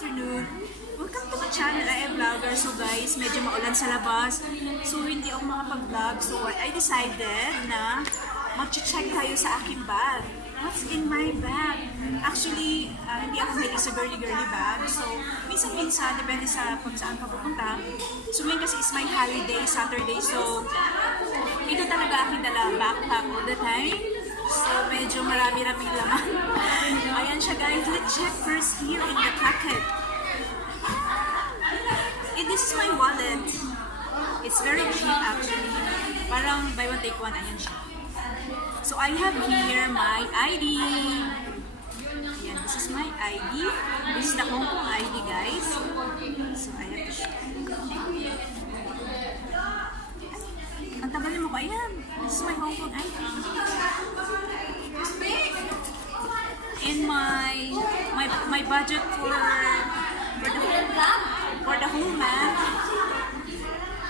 afternoon. Welcome to my channel, I am Vlogger. So guys, medyo maulan sa labas. So hindi ako makapag-vlog. So I decided na mag-check tayo sa aking bag. What's in my bag? Actually, hindi ako mahilig sa girly-girly bag. So, minsan-minsan, depende sa kung saan ka pupunta. So, ngayon kasi is my holiday, Saturday. So, ito talaga aking dala backpack all the time. So, medyo marami-raming laman. Ayan siya guys. Let's check first here in the packet. This is my wallet. It's very cheap actually. Parang buy one take one. Ayan siya. So, I have here my ID. Ayan, this is my ID. This is the Hong Kong ID guys. So, I have to show. Ang tagalin mo ko. Ayan. This is my Hong Kong ID. And my budget for the whole month.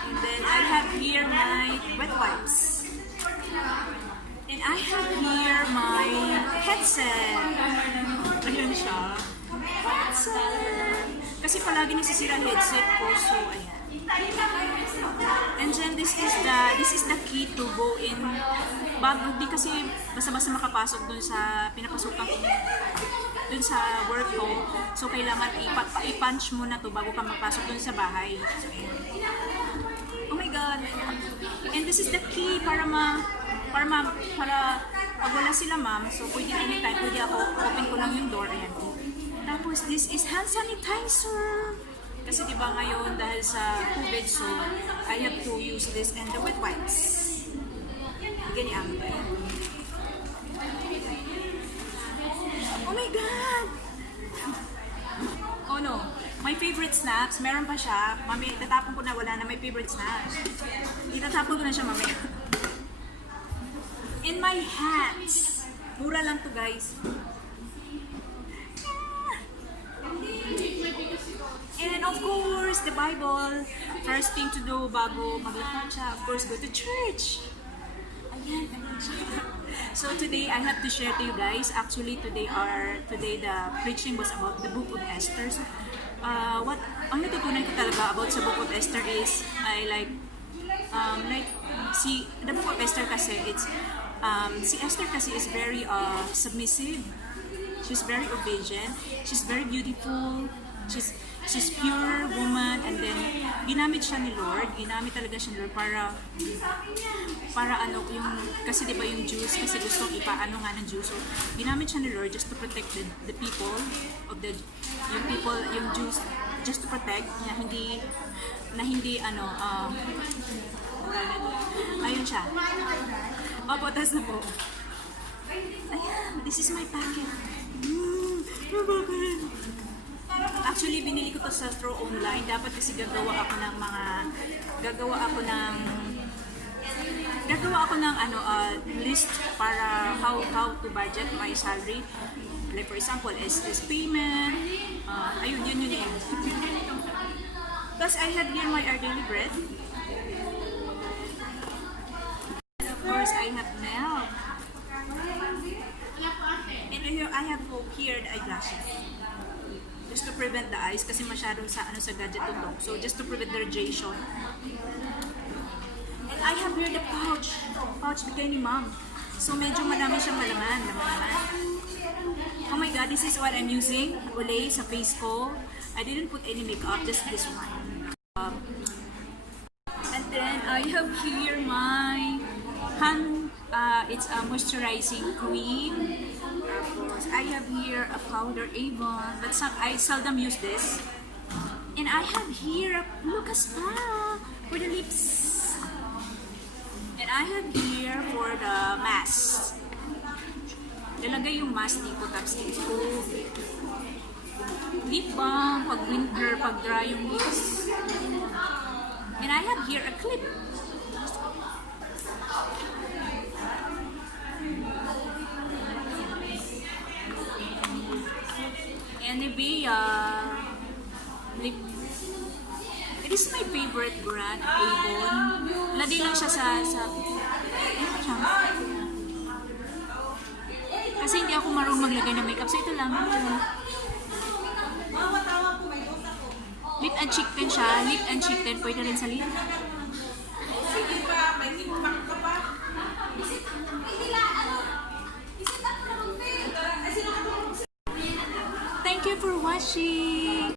And then I have here my wet wipes. And I have here my headset. Ayan siya. Headset. Kasi palagi nasisira headset ko. So, ayan. And then this is the key to go in. Bago di kasi basta-basta makapasok dun sa pinapasukan ko dun sa work ko. So, kailangan i-punch mo na to bago ka magpasok dun sa bahay. So, ayan. Oh my God. And this is the key para pag wala sila ma'am, so pwede anytime, pwede ako, open ko lang yung door, ayan. Tapos, this is hand sanitizer. Kasi diba ngayon, dahil sa COVID, so I have to use this and the wet wipes. Ganyan. Oh my God! Oh no, my favorite snacks, meron pa siya. Mami, tatapon ko na, wala na my favorite snacks. Itatapon ko na siya mamaya. In my hats. Mura lang to guys. And of course, the Bible. First thing to do bago maglakad siya, of course, go to church. Ayan, ayan siya. So today, I have to share to you guys. Actually, today the preaching was about the book of Esther. So, ang natutunan ko talaga about sa book of Esther is, the book of Esther kasi, si Esther kasi is very submissive. She's very obedient. She's very beautiful. She's pure woman, and then ginamit siya ni Lord. Ginamit talaga siya ni Lord para ano yung kasi 'di ba yung Jews kasi gustong ipaano nga ng Jews. So ginamit siya ni Lord just to protect the people of yung Jews, just to protect na hindi ayun siya. Opo, tas na po. Ayan, this is my packet. Actually, binili ko to sa Throw Online. Dapat kasi gagawa ako ng list para how to budget my salary. Like for example, SS payment. Ayun, yun. Plus, I have here my Our Daily Bread. And of course, I have milk. And here, I have here the eyeglasses. Just to prevent the eyes kasi masyadong sa gadget tutok. So just to prevent the radiation. And I have here the pouch bigay ni mom. So medyo madami siyang malaman. Oh my God, this is what I'm using. Olay sa face ko. I didn't put any makeup, just this one. And then I have here my hand. It's a moisturizing cream. I have here a powder Avon, but I seldom use this. And I have here a Lucas Spa for the lips. And I have here for the mask. Lalagay yung mask dito, tapos dito. Lip balm, pag winter, pag dry yung lips. And I have here a clip. Nivea lip. It is my favorite brand, Avon. Lagay lang siya sa kasi hindi ako marunong maglagay ng makeup, so ito lang. Lip and cheek din siya. Lip and cheek din. Pwede rin sa lip. Sige pa, may tikpak ka pa. Thank you for watching!